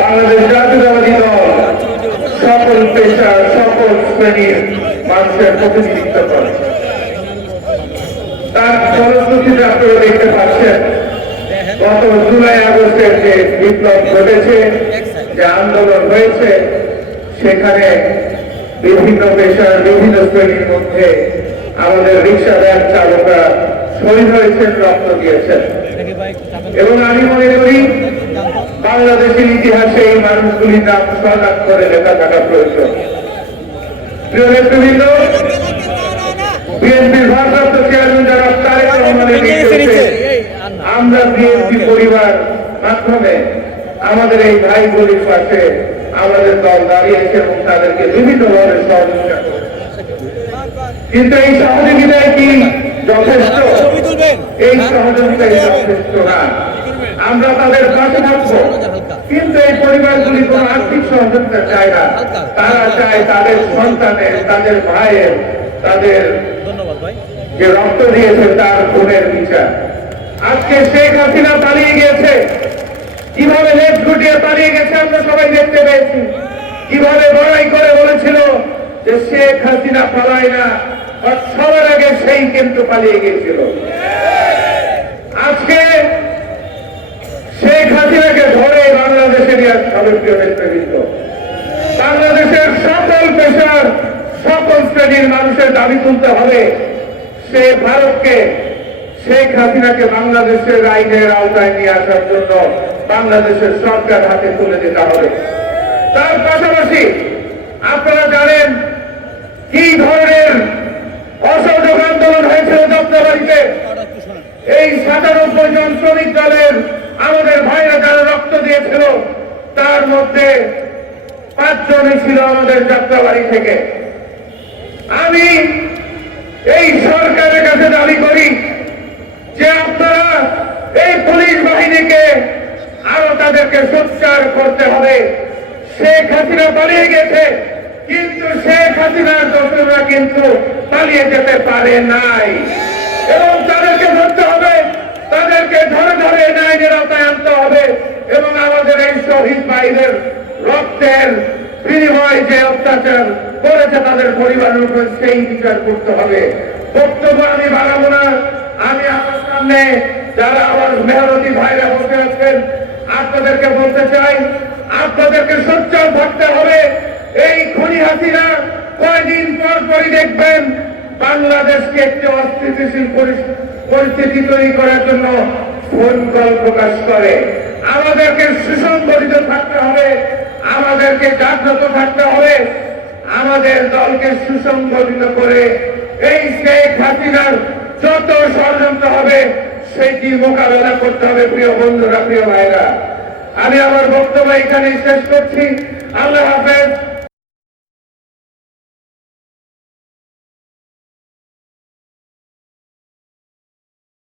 বাংলাদেশ জাতীয়তাবাদী দল সকল পেশা সকল শ্রেণীর মানুষের প্রতিনিধিত্ব করে। তার ফলশ্রুতিতে আপনারা দেখতে পাচ্ছেন গত জুলাই আগস্টের যে বিপ্লব ঘটেছে, যে আন্দোলন হয়েছে, সেখানে বিভিন্ন পেশার বিভিন্ন শ্রেণীর মধ্যে আমাদের রিক্সা ভ্যান চালকরা শহীদ হয়েছেন, রক্ত দিয়েছেন। এবং আমি মনে করি বাংলাদেশের ইতিহাসে এই মানুষগুলির নাম সজাগ করে লেখা থাকা প্রয়োজন। প্রিয় নেতৃবৃন্দ, বিএনপির ভারপ্রাপ্ত চেয়ারম্যান জনাব তারেক রহমানের নির্দেশে আমরা বিএনপি পরিবার মাধ্যমে আমাদের এই ভাইগুলির পাশে আমাদের দল দাঁড়িয়েছে এবং তাদেরকে বিভিন্নভাবে সহযোগিতা করেছে। কিন্তু এই সহযোগিতায় কি যথেষ্ট? এই সহযোগিতায় যথেষ্ট না। আমরা তাদের পাশে থাকবো, কিন্তু এই পরিবারগুলি কোন আর্থিক সহযোগিতা চায় না। তারা চায় তাদের সন্তানের, তাদের ভাইয়ের, তাদের যে রক্ত দিয়েছে তার খুনের বিচার। আজকে শেখ হাসিনা পালিয়ে গেছে, কিভাবে লেজ গুটিয়ে পালিয়ে গেছে আমরা সবাই দেখতে পেয়েছি। কিভাবে বড়াই করে বলেছিল যে শেখ হাসিনা পালায় না, সবার আগে সেই কিন্তু পালিয়ে গিয়েছিল। আজকে শেখ হাসিনাকে ধরে বাংলাদেশের সর্বপ্রিয় নেতৃবৃন্দ, বাংলাদেশের সকল পেশার সকল শ্রেণীর মানুষের দাবি তুলতে হবে। সে ভারতকে, শেখ হাসিনাকে বাংলাদেশের আইনের আওতায় নিয়ে আসার জন্য বাংলাদেশের সরকার হাতে তুলে দিতে হবে। তার পাশাপাশি আপনারা জানেন কি ধরনের অসহযোগ আন্দোলন হয়েছিল যাত্রাবাড়িতে। এই 97 জন শ্রমিক দলের আমাদের ভাইরা যারা রক্ত দিয়েছিল, তার মধ্যে 5 জনই ছিল আমাদের যাত্রাবাড়ি থেকে। আমি এই সরকারের কাছে দাবি করি যে আপনারা এই পুলিশ বাহিনীকে আরো তাদেরকে সোচ্চার করতে হবে। শেখ হাসিনা পালিয়ে গেছে, কিন্তু শেখ হাসিনার দোষরা কিন্তু পালিয়ে যেতে পারে নাই, এবং তাদেরকে ধরতে হবে, তাদেরকে ধরে ধরে আইনের আওতায় আনতে হবে, এবং আমাদের এই শহীদ ভাইদের রক্তের বিনিময় যে অত্যাচার করেছে তাদের পরিবারের উপর সেই বিচার করতে হবে। বক্তব্য আমি বাড়াবো না। আমি আমার সামনে যারা আমার মেহনতি ভাইরা বসে আছেন আপনাদেরকে বলতে চাই, আপনাদেরকে সোচ্চার থাকতে হবে। এই খুনি হাসিনা কয়দিন পরই দেখবেন বাংলাদেশকে একটি অস্থিতিশীল পরিস্থিতি তৈরি করার জন্য ফোন কল প্রকাশ করে। আমাদেরকে সুসংগঠিত থাকতে হবে, আমাদেরকে জাগ্রত থাকতে হবে, আমাদের দলকে সুসংগঠিত করে এই শেখ হাসিনার যত ষড়যন্ত্র হবে সেটি মোকাবেলা করতে হবে। প্রিয় বন্ধুরা, প্রিয় ভাইরা, আমি আমার বক্তব্য এখানে শেষ করছি। আল্লাহ হাফেজ।